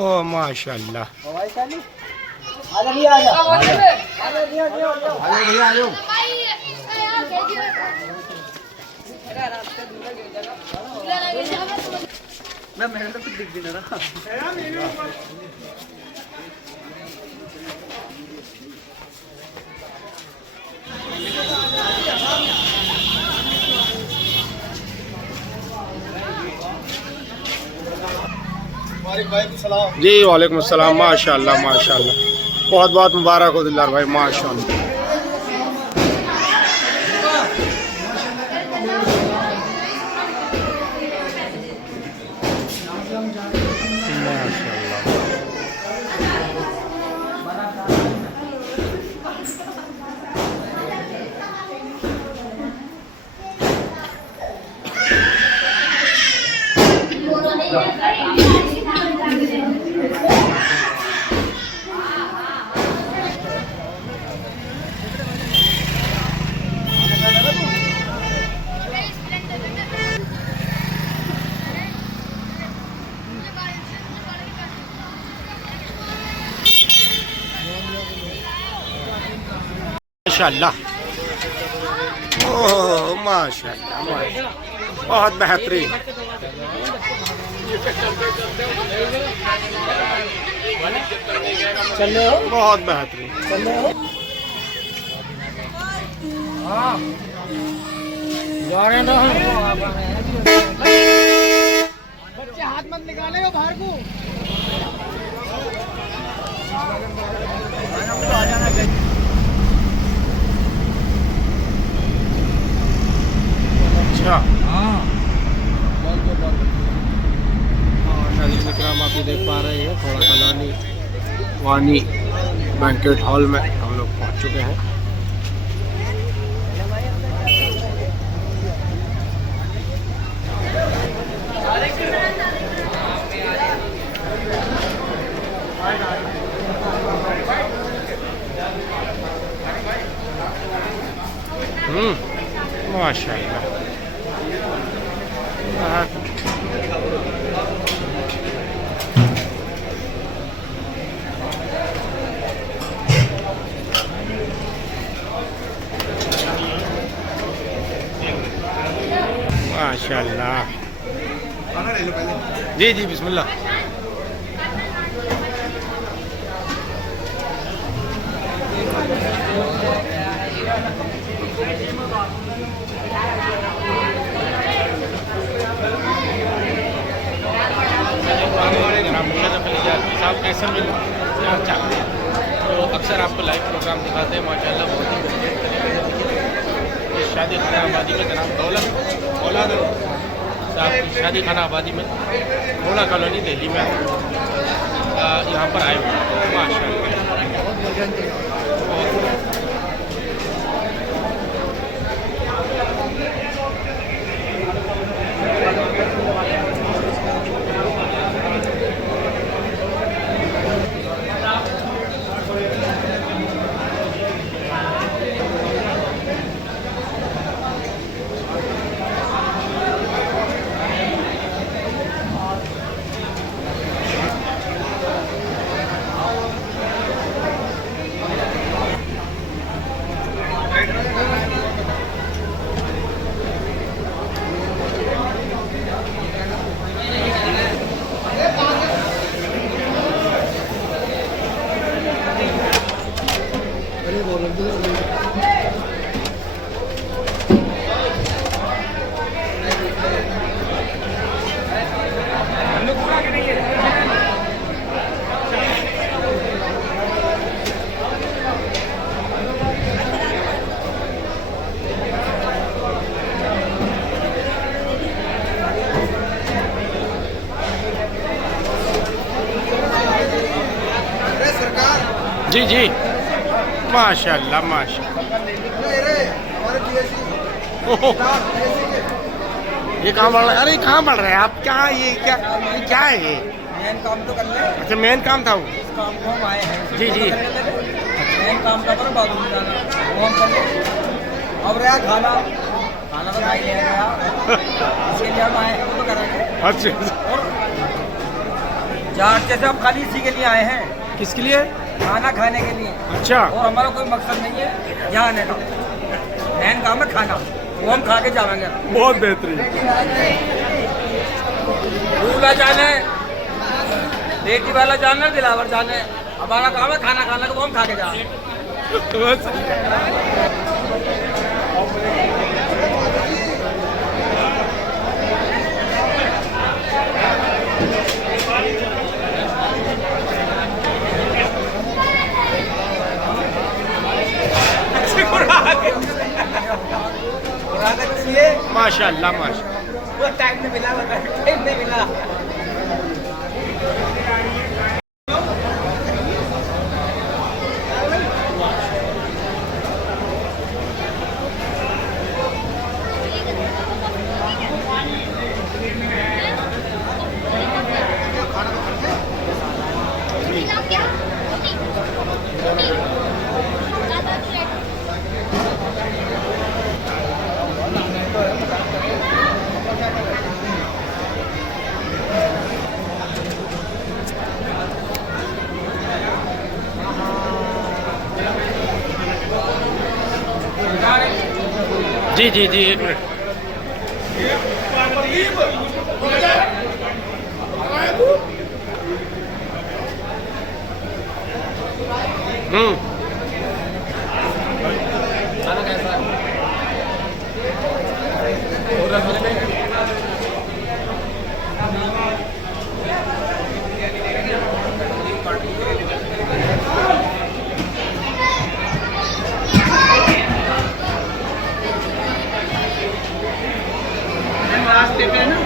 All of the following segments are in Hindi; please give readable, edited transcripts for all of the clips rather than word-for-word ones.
ओ माशाल्लाह। जी वालेकुम अस्सलाम। माशाल्लाह माशाल्लाह, बहुत बहुत मुबारक हो दिलदार भाई, माशाल्लाह। माशाल्लाह, ओह माशाल्लाह माशाल्लाह, बहुत बेहतरीन। चले हो, बहुत बेहतरीन। चले हो, बच्चे हाथ मत निकाले हो बाहर को। अच्छा हाँ, नाज़रीन इकराम, आप ये देख पा रहे हैं थोड़ा कलानी वानी बैंकेट हॉल में हम लोग पहुंच चुके हैं। माशाल्लाह, माशाल्लाह। खाना ले लो पहले। जी जी बिस्मिल्लाह। साहब कैसे मिले चाहते हैं तो अक्सर आपको लाइव प्रोग्राम दिखाते हैं, माशाल्लाह बहुत ही शादी खाना आबादी में जनाब दौलत औलाद साहब की शादी खाना आबादी में घोड़ा कॉलोनी दिल्ली में यहाँ पर आए हुए माशाल्लाह। जी जी माशाल्लाह माशाल्लाह। ये कहाँ बढ़ रहा है? अरे कहाँ बढ़ रहा है आप? क्या ये क्या है ये? मेन काम तो कर ले। अच्छा मेन काम था वो? इस काम को हम आए हैं। जी जी मेन काम का पर बाथरूम जाना वो हम कर ले। अब रहा खाना तो खाई ले रहा इसके लिए हम आए हैं, वो तो करेंगे। अच्छा चार जैसे हम खाली इसी के लिए आए हैं, किसके लिए? खाना खाने के लिए। अच्छा, और हमारा कोई मकसद नहीं है यहाँ आने का, मेन काम है खाना, वो हम खा के जाएंगे। बहुत बेहतरीन। दूल्हा जाने, बेटी वाला जाना, दिलावर जाने, हमारा काम है खाना खाना का, वो हम खा के जाएंगे। माशाल्लाह माशाल्लाह। वो टाइम नहीं मिला, वो टाइम नहीं मिला। जी जी जी, एक मिनट। खाना कैसा है? रास्ते पे ना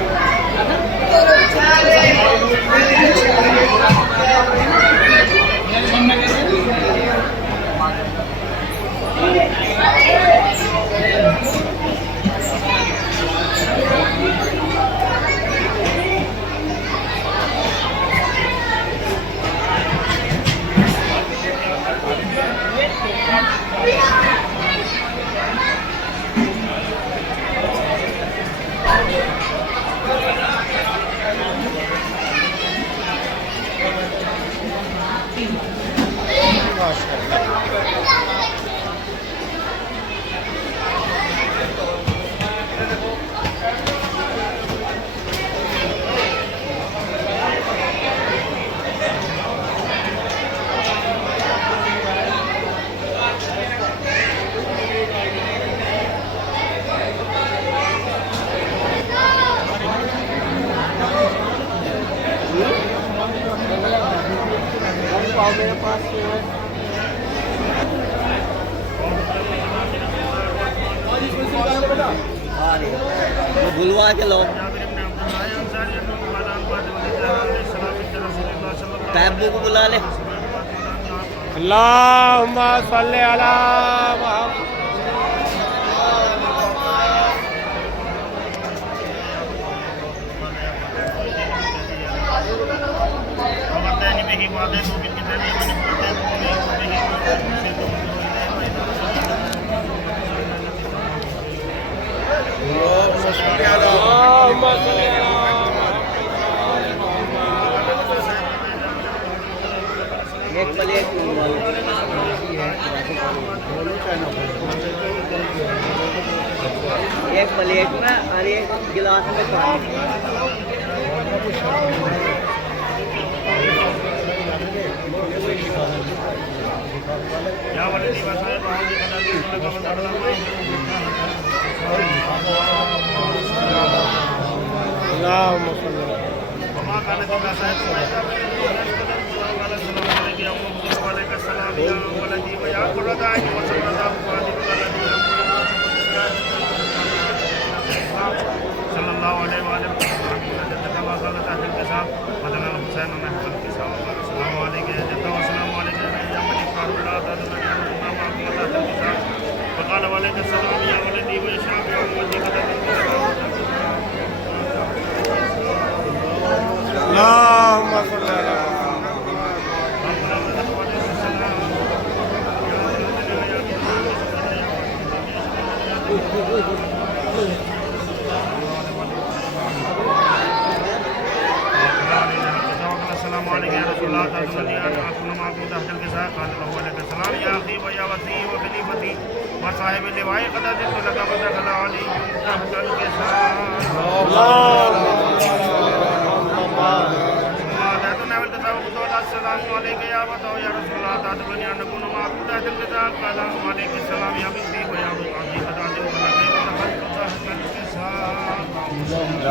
मेरे पास बुलवा के लो, टैबू को बुला ले। अल्लाहुम्मा सल्ली अला मुहम्मद। एक प्लेट एक प्लेट में और एक गिलास में पानी।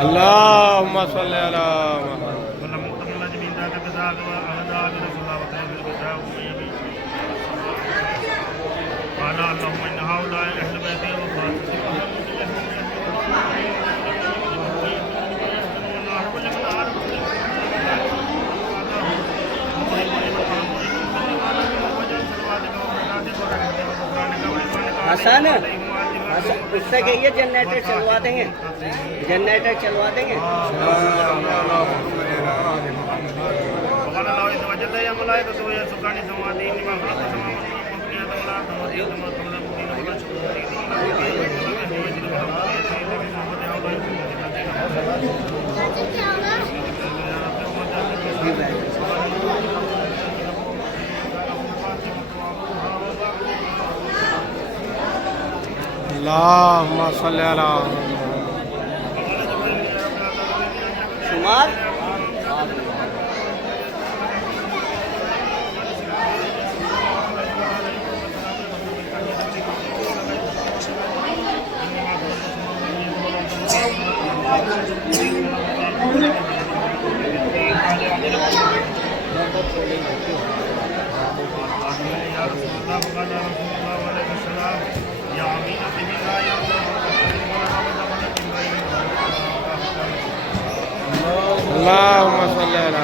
अल्लाहुम्मा सल्ली अला हसन उससे कहिए जनरेटर चलवा देंगे, जनरेटर चलवा देंगे। अल्लाहुम्मा सल्ली अला शुमार अल्लाहुम्मा सल्ली अला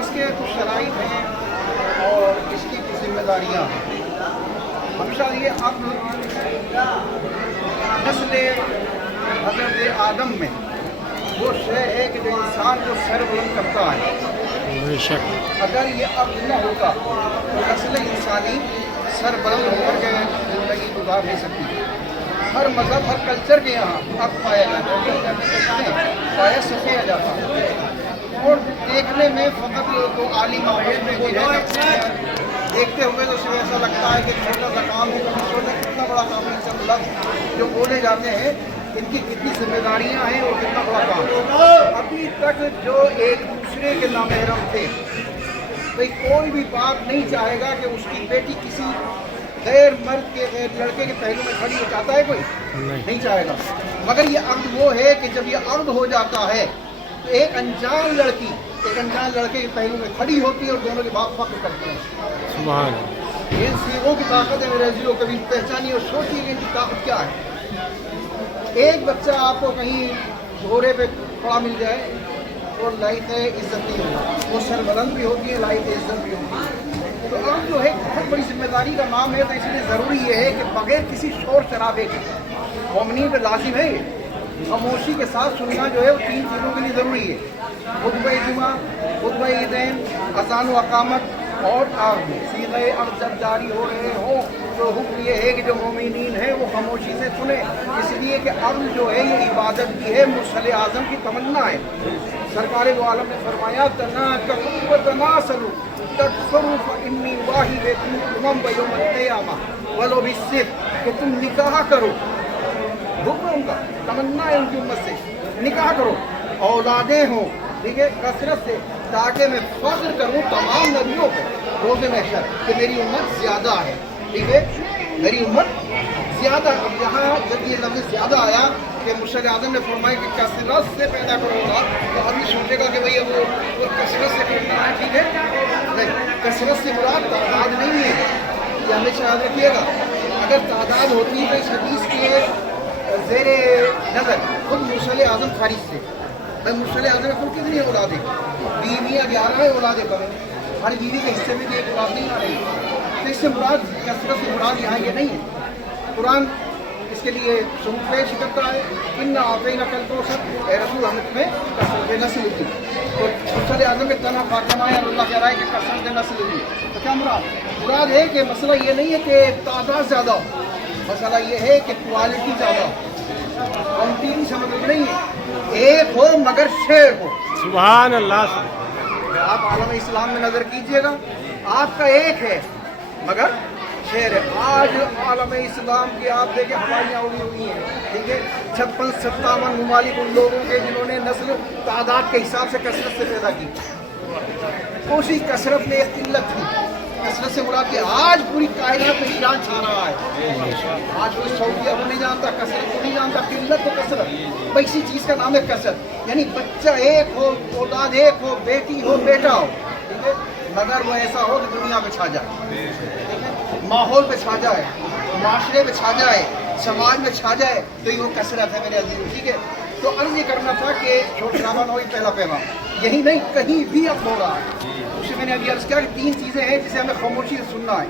इसके कुछ शराइत हैं और इसकी कुछ जिम्मेदारियाँ हैं। हमेशा ये अब नस्ल हज़रत आदम में वो शय है कि जो इंसान को सरबुलंद करता है। बेशक अगर ये अब न होता तो नस्ल इंसानी सरबुलंद होकर के ज़िंदगी गुजार नहीं सकती। हर मज़हब हर कल्चर के यहाँ अब पाया जाता है, पाया सफेद जाता है और देखने में फ़कत तो आली माहौल में भी रह सकते हैं। देखते हुए तो सिर्फ ऐसा लगता है कि छोटा सा काम है, छोटा कितना बड़ा काम है। सब लफ्ज़ जो बोले जाते हैं इनकी कितनी जिम्मेदारियाँ हैं और कितना बड़ा काम है। अभी तक जो एक दूसरे के नामहरम थे, भाई कोई भी बाप नहीं चाहेगा कि उसकी बेटी किसी गैर मर्द के गैर लड़के के पहलू में खड़ी हो। चाहता है कोई? नहीं चाहेगा। मगर ये अक्द वो है कि जब ये अक्द हो जाता है तो एक अनजान लड़की एक अनजान लड़के के पहलू में खड़ी होती है और दोनों के बाप फख्र करते हैं। सुभान इन सीखों की ताकत है मेरे अज़ीज़ों, कभी पहचानिए और सोचिए कि इनकी ताकत क्या है। एक बच्चा आपको कहीं घोड़े पे पड़ा मिल जाए और लाइफ है इज्जत नहीं होगी, वो सरबलंद भी होती है, लाइफ है इज्जत भी होती है। तो अब जो है बहुत बड़ी जिम्मेदारी का नाम है, तो इसलिए ज़रूरी ये है कि बगैर किसी शोर शराबे के मोमिनीन पे लाजिम है ये। खामोशी के साथ सुनना जो है वो 3 चीज़ों के लिए ज़रूरी है। खुतबा जुमा, खुतबा ईदैन, अज़ान व अक़ामत और सीग़े अब जब जारी हो रहे हों तो हुक्म ये है कि जो मोमिनीन है वो खामोशी से सुने, इसलिए कि अब जो है ये इबादत की है, मुर्सले आज़म की तमन्ना है। सरकार दो आलम ने फरमाया तनासलू तकफरू फ़इन्नी वाहिदतुम यौमल क़ियामा वलो बिस्सिफ़, कि तुम निकाह करो, हुक्म उनका, तमन्ना है उनकी उम्मत से, निकाह करो, औलादें हों, ठीक है, कसरत से, ताकि मैं फख्र करूँ तमाम नबियों को रोज़े महशर कि मेरी उम्मत ज़्यादा है, ठीक है, मेरी उम्मत ज़्यादा। अब यहाँ जब ये लफ्ज़ ज़्यादा आया कि मुर्शिद आज़म ने फरमाया कि कसरत से पैदा करूँगा, तो आदमी सोचेगा कि भाई अब वो कसरत से करना है, ठीक है, नहीं, कसरत से मुराद तादाद नहीं है, ये हमेशा याद रखिएगा। अगर तादाद होती तो इस हदीस के ज़ेरे नज़र खुद मुर्शिद आज़म खारिज थे। भाई मुर्शिद आज़म खुद कितनी औलादें, बीवियाँ 11 औलादें पर, हर बीवी के हिस्से में भी एक औलाद नहीं आ रही, तो इससे मुराद कसरत से मुराद यहाँ ये नहीं है। कुरान इसके लिए सबूत पेश करता है, इन्ना आतैना कल कौसर, ए रसूल हम तुम्हें कसरत नस्ल दी। तो मुर्शिद आज़म के तना फातिमा है, अल्लाह कह रहा है कि कसरत नस्ल दी, तो क्या मुराद है कि मसला ये नहीं है कि तादाद ज़्यादा हो, मसला ये है कि क्वालिटी ज़्यादा हो। क्वांटिटी से मतलब नहीं है एक हो मगर शेर हो। सुभान अल्लाह। आप आलम इस्लाम में नज़र कीजिएगा, आपका एक है मगर शेर है। आज आलम इस्लाम की आप देखिए हवाइयाँ उड़ी हुई हैं, ठीक है, 56-57 ममालिक उन लोगों के जिन्होंने नस्ल तादाद के हिसाब से कसरत से पैदा की। उसी कसरत में एक किल्लत थी, कसरत से मुराद के आज पूरी कायनात में ईरान छा रहा है। आज कोई सऊदिया को नहीं जानता, कसरत को नहीं जानता, किल्लत को कसरत, भाई इसी चीज़ का नाम है कसरत, यानी बच्चा एक हो, औलाद एक हो, बेटी हो, बेटा हो, ठीक है, मगर वो ऐसा हो कि दुनिया में छा जाए, ठीक है, माहौल पे छा जाए, माशरे में छा जाए, समाज में छा जाए, तो ये वो कसरत है मेरे अजीज, ठीक है। तो अर्ज़ ये करना था कि शोरशराबा न हो, पहला पैगाम यही नहीं, कहीं भी अब हो रहा है। उससे मैंने अभी अर्ज़ किया कि 3 चीज़ें हैं जिसे हमें खामोशी से सुनना है।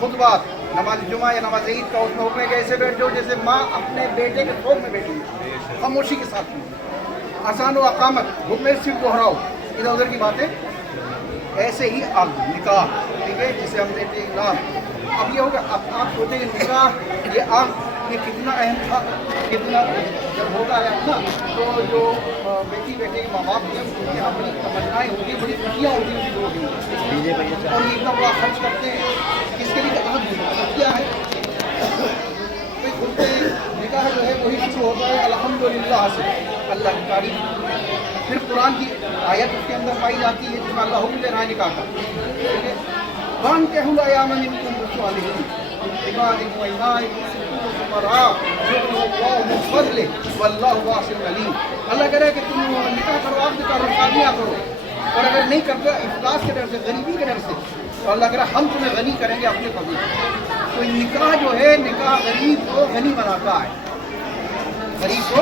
खुतबा, नमाज जुमा या नमाज ईद का उसमें हुक्म है कि ऐसे बैठ जाओ जैसे माँ अपने बेटे के थोक में बैठी है, खामोशी के साथ में। आसान व अकामत, हुक्म सिर्फ दोहराओ, इधर उधर की बातें। ऐसे ही अब निकाह, ठीक है, जिसे हम देते हैं इनाम। अब ये होगा, अब आप सोचेंगे निकाह ये आम ये कितना अहम था, कितना जब होता है ना, तो जो बेटी बेटे के माँ बाप हैं उनकी अपनी तमन्नाएँ होती, बड़ी खुशियाँ होती हैं उनकी लोग, और ये इतना बड़ा खर्च करते हैं, इसके लिए अब क्या है, भाई खुद पे निकाह जो है वही शुरू होता है अल्हम्दुलिल्लाह से, अल्लाह की तारीफ। फिर कुरान की आयत उसके अंदर पाई जाती है जिसमें अल्लाह हुक्म दे रहा है निकाह का, ठीक है, वन के हुआ यामन अल्लाह कह रहा है कि तुम निकाह करो, आप करो, शादियाँ करो, और अगर नहीं करते इफ्लास के डर से, गरीबी के डर से, तो अल्लाह कह रहा है हम तुम्हें गनी करेंगे अपने फजल। तो निकाह जो है, निकाह गरीब को गनी बनाता है, गरीब को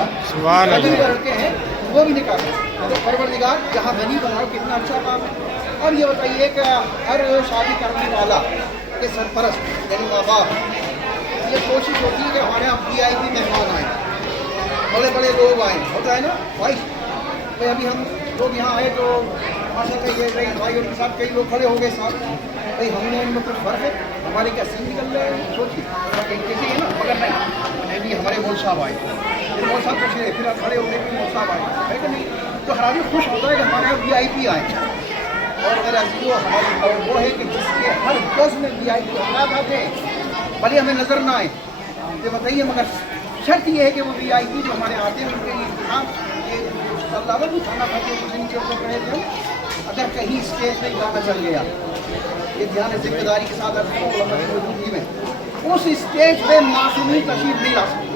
गनी करते हैं वो भी निकाह है। तो परवरदिगार जहाँ गनी बनाओ, कितना अच्छा काम है। और ये बताइए कि हर शादी करने वाला के सरपरस्त यानी माँ बाप, ये कोशिश होती है कि हमारे यहाँ VIP मेहमान आए, बड़े बड़े लोग आए, होता है ना भाई। तो अभी हम लोग यहाँ आए तो माशाल्लाह ये कई भाइयों के साथ कई लोग खड़े हो गए साथ, भाई हमने इनमें कुछ फर्क है, हमारे क्या सीन निकल रहे हैं, सोचिए कैसे है ना, मगर नहीं, भी हमारे मौल साहब आए, फिर मौल साहब पूछे, फिर खड़े हो गए, फिर मौल साहब आए, है कि नहीं। तो हर आदमी खुश होता है कि हमारे यहाँ VIP आए। और अगर अजीजों हमारी वो है कि जिसके हर गज में VIP हालात आते हैं, भले हमें नज़र ना आए, तो बताइए, मगर शर्त ये है कि वो VIP जो हमारे आते हैं उनके लिए इंतजाम, ये अल्लाह भी खाना खाते हैं, नीचे ऊपर रहे थे, अगर कहीं स्टेज पर गाना चल गया, ये ध्यान जिम्मेदारी के साथ मौजूदगी में उस स्टेज पे मासूमीन तशरीफ नहीं ला सकते।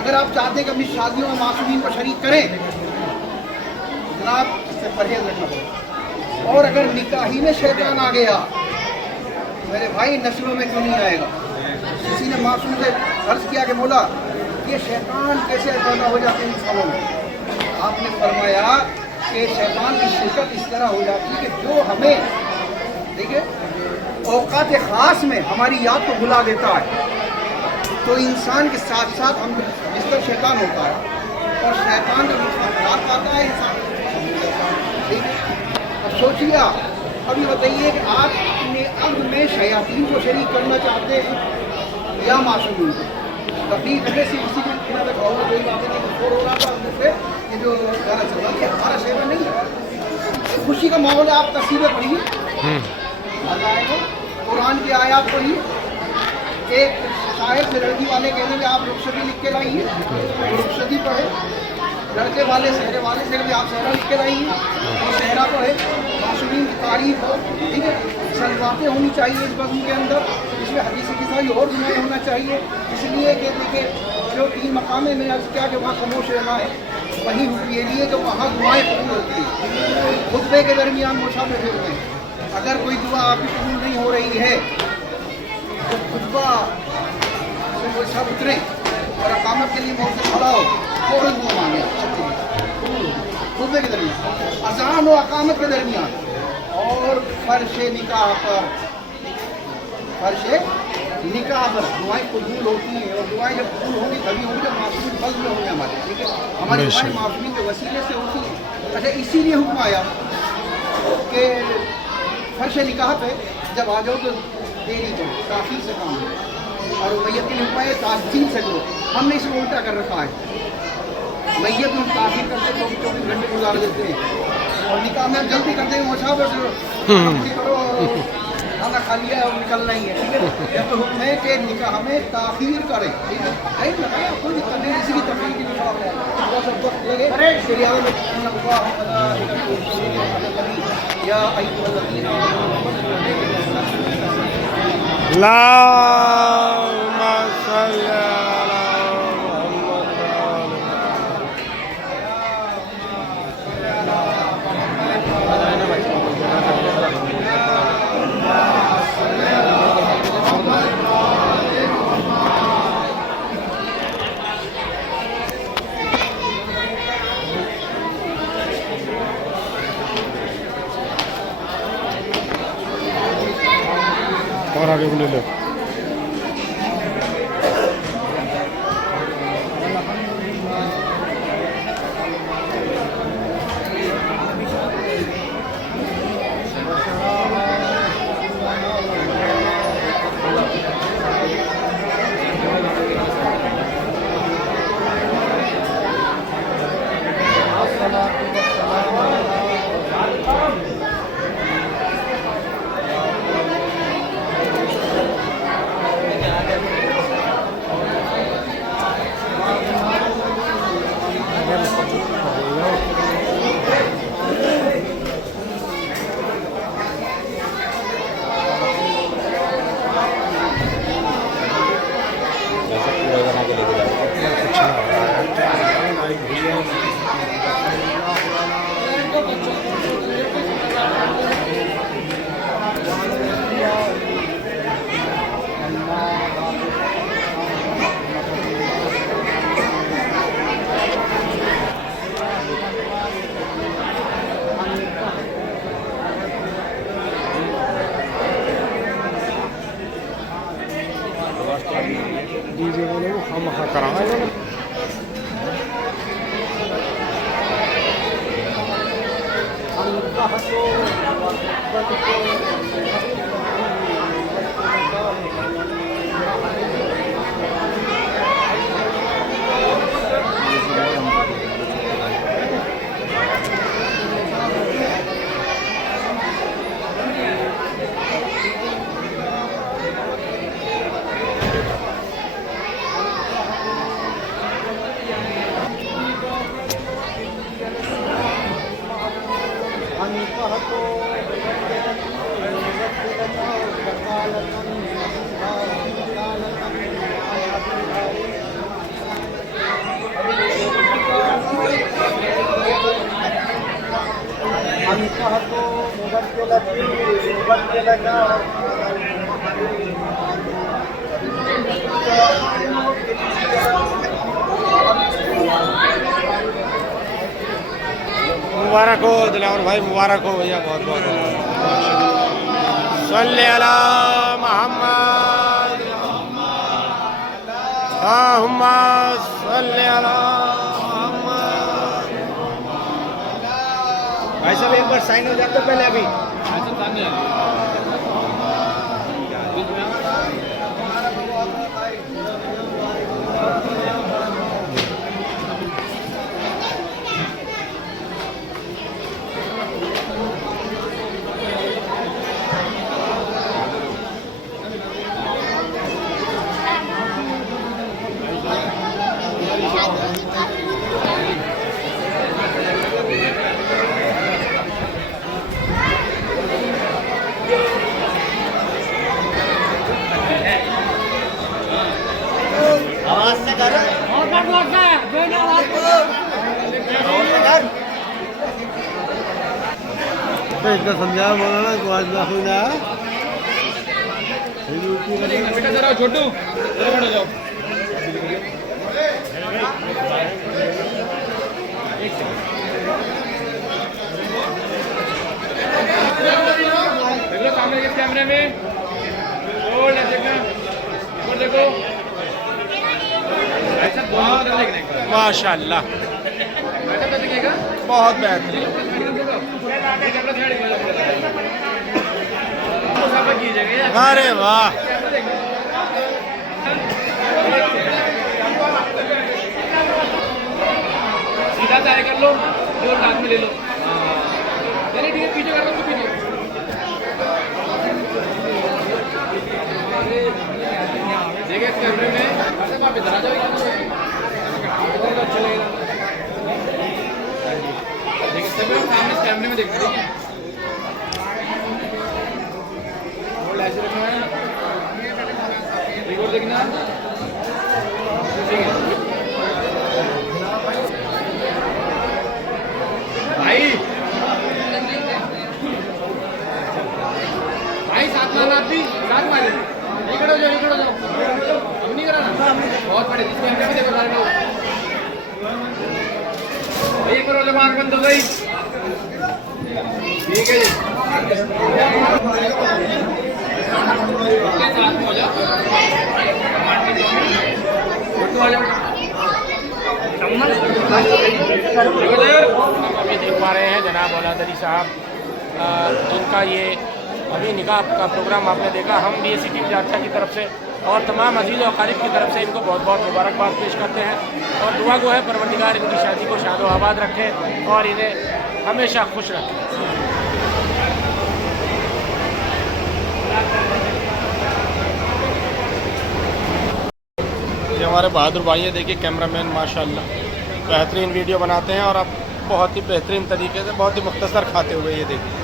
अगर आप चाहते हैं कि अपनी शादियों में मासूमीन को शरीक करें, जनाब इससे परहेज रखना पड़ेगा। और अगर निकाही में शैतान आ गया, मेरे भाई नस्लों में क्यों नहीं आएगा। किसी ने मासूम से अर्ज किया कि मौला ये शैतान कैसे पैदा हो जाते हैं इंसानों में। आपने फरमाया कि शैतान की शिरकत इस तरह हो जाती है कि जो हमें, ठीक है, औकात ख़ास में हमारी याद को भुला देता है। तो इंसान के साथ साथ हम जिस तरह शैतान होता है और शैतान जब इंसान आता है इंसान ठीक है। अब सोचिए आप अभी बताइए कि आप अपने अंग में शयातीन को शरीक करना चाहते हैं या मासूम को। कभी पहले से इसी के कोई बात नहीं हो रहा था दूसरे ये जो गाना चल रहा है हमारा सेवा नहीं है। खुशी का माहौल है। आप तस्वीरें पढ़िए मजा आएगा। कुरान की आयत पढ़िए। एक शायद से लड़की वाले कहने में आप रुखसती लिख के लाइए तो रुखसती पढ़े। लड़के वाले सहरे वाले से भी आप सहरा लिख के लाइए और सहरा पढ़े। मासूमीन की तारीफ हो ठीक है। सलवातें होनी चाहिए इस बज़्म के अंदर। इसमें हदीस की सारी और दुआएं होना चाहिए। इसलिए कि देखिए जो 3 मकामे में अर्ज़ किया कि वहाँ खामोश रहना है वहीं रुकिए लिए जो वहाँ दुआएं कबूल होती है। खुतबे के दरमियान मुशाफे फिरते हैं। अगर कोई दुआ आपकी कबूल नहीं हो रही है तो खुतबा से वो सब उतरे और अकामत के लिए मौत से खड़ा हो फौरन दुआ मांगे। खुतबे के दरमियान अज़ान और अकामत के दरमियान और फर्श निकाह पर दुआएं कबूल होती हैं। और दुआएं जब कबूल होंगी तभी होंगी जब मासूम फल में होंगे हमारे ठीक है। हमारी दुआएं मासूमी के वसीले से होती हैं। अच्छा इसीलिए हुक्म आया कि फर्श निकाह पे जब आ जाओ तो देरी करो ताख़ीर से काम लो। और मैयत के लिए हुक्म आया ताज़ील से करो। हमने इसको उल्टा कर रखा है। मैयत में ताख़ीर करते 24 घंटे गुजार देते हैं और निकाह में जल्दी करते हैं मुशावर करो खाना खा लिया और निकलना ही है ठीक है। यह तो हुक्म है कि निकाह में ताख़ीर करें ठीक है। टाइम लगाया कोई दिक्कत नहीं। इसी की तकलीफ की निकाह है थोड़ा सा वक्त लगे इसके लिए या और आगे को ले लो। डीजे वाले को हम कराएंगे मुबारक हो दिलावर भाई, मुबारक हो भैया, बहुत बहुत सल्ले अला मोहम्मद। अल्लाहुम्मा सल्ली अला मुहम्मद। भाई साहब एक बार साइन हो जाते पहले अभी। आवाज से कर तो इतना समझा बोला ना तो आज ना सुना। बेटा जरा छोटू जरा जाओ। देख लो सामने इस कैमरे में और देखना और देखो ऐसा बहुत देखने का माशाल्लाह बेटा तो दिखेगा बहुत बेहतरीन। अरे वाह सीधा से कर लो और हाथ में ले लो। चलिए ठीक है पीछे कर लो तो पीछे देखिए कैमरे में आप इधर आ जाओ। अच्छा लगेगा देखिए सभी लोग सामने कैमरे में देखते हैं। और ऐसे रखना है एक और देखना भाई भाई साथ मारना आप भी साथ मारे नहीं करो जाओ अब नहीं कराना बहुत बड़े इस कैमरे में देखो सारे लोग भाई एक करो मार बंद हो गई ठीक है जी साथ में हो जाओ अभी देख पा रहे हैं जनाब औलाद अली साहब जिनका ये अभी निकाह का प्रोग्राम आपने देखा। हम BSC टीम जारसा की तरफ से और तमाम अजीज़ और क़रीब की तरफ से इनको बहुत बहुत मुबारकबाद पेश करते हैं और दुआ को है परवरदिगार इनकी शादी को शादो आबाद रखे और इन्हें हमेशा खुश रखे। ये हमारे बहादुर भाई है, देखिए कैमरामैन माशाल्लाह बेहतरीन वीडियो बनाते हैं और आप बहुत ही बेहतरीन तरीके से बहुत ही मुख्तसर खाते हुए ये देखिए।